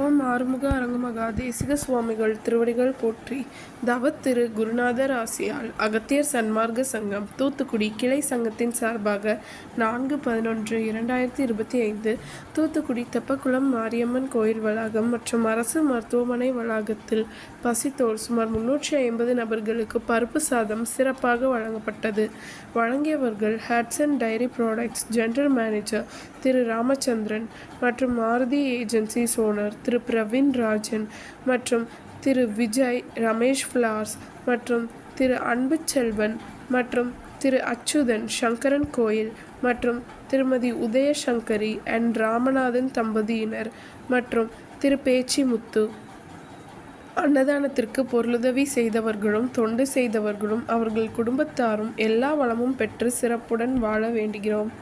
ஓம் ஆறுமுக அரங்கமகா தேசிக சுவாமிகள் திருவடிகள் போற்றி. தவத்திரு குருநாதர் ஆசியால் அகத்தியர் சன்மார்க்க சங்கம் தூத்துக்குடி கிளை சங்கத்தின் சார்பாக 4/11/2025 தூத்துக்குடி தெப்பக்குளம் மாரியம்மன் கோயில் வளாகம் மற்றும் அரசு மருத்துவமனை வளாகத்தில் பசித்தோர் சுமார் 350 நபர்களுக்கு பருப்பு சாதம் சிறப்பாக வழங்கப்பட்டது. வழங்கியவர்கள் Hatsun dairy products general manager Thiru Ramachandran மற்றும் மாருதி ஏஜென்சிஸ் ஓனர் திரு பிரவீன் ராஜன் மற்றும் திரு விஜய் ரமேஷ் ஃப்ளார்ஸ் மற்றும் திரு அன்புச்செல்வன் மற்றும் திரு அச்சுதன் சங்கரன் கோயில் மற்றும் திருமதி உதயசங்கரி அண்ட் ராமநாதன் தம்பதியினர் மற்றும் திரு பேச்சிமுத்து. அன்னதானத்திற்கு பொருளுதவி செய்தவர்களும் தொண்டு செய்தவர்களும் அவர்கள் குடும்பத்தாரும் எல்லா வளமும் பெற்று சிறப்புடன் வாழ வேண்டுகிறோம்.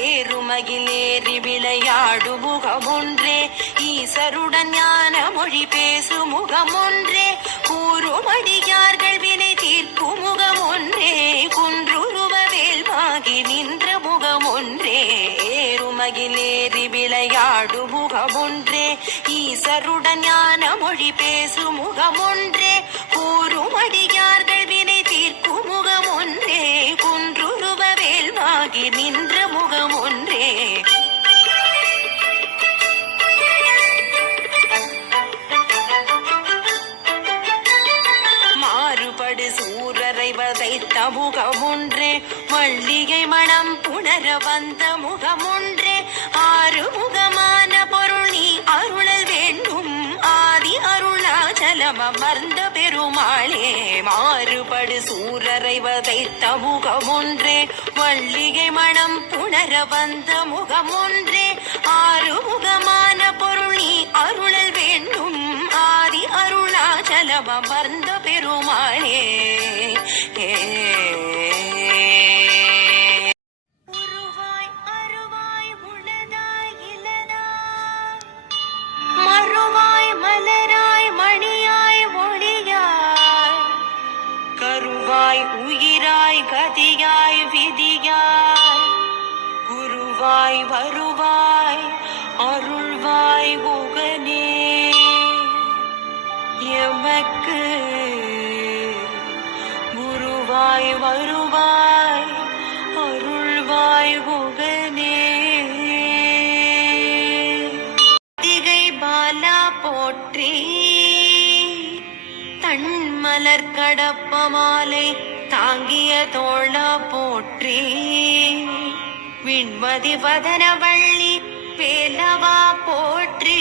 ஏறுமகிலேறி விளையாடு முகமொன்றே, ஈசருடன் ஞான மொழி பேசு முகமொன்றே, கூறுமடியார்கள் வினை தீர்க்கும் முகமொன்றே, குன்றுருவ வேல்வாகி நின்ற முகமொன்றே. ஏறுமகிலேறி விளையாடு முகமொன்றே, ஈசருடன் ஞான மொழி பேசு முகமொன்றே, கூறுமடியார்கள் வினை தீர்க்கும் முகமொன்றே, குன்றுருவ வேல்வாகி நின்ற முகமொன்றே. மாறுபடு சூரரை வதைத்த முகமொன்றே, மல்லிகை மணம் புணர வந்த முகமொன்றே, ஆறு முகமான பொருள் நீ அருளல் வேண்டும், ஆதி அருணாச்சலம் அமர்ந்த பெருமாளே. மாறுபடு சூரரை வதைத்த முகமொன்றே, மல்லிகை மணம் புணர வந்த முகமொன்றே, ஆறு முகமான பொருள் நீ அருளல் வேண்டும், ஆதி அருணாச்சலம் அமர்ந்த பெருமாளே. உயிராய் கதியாய் விதியாய் குருவாய் வருவாய் அருள்வாய் குகனே, எமக்கு குருவாய் வருவாய் அருள்வாய் குகனே. திகை பாலா போற்றி, தன்மலர் கடப்ப மாலை தாங்கிய தோழ போற்றி, விண்மதி வதனவள்ளி வேலவா போற்றி.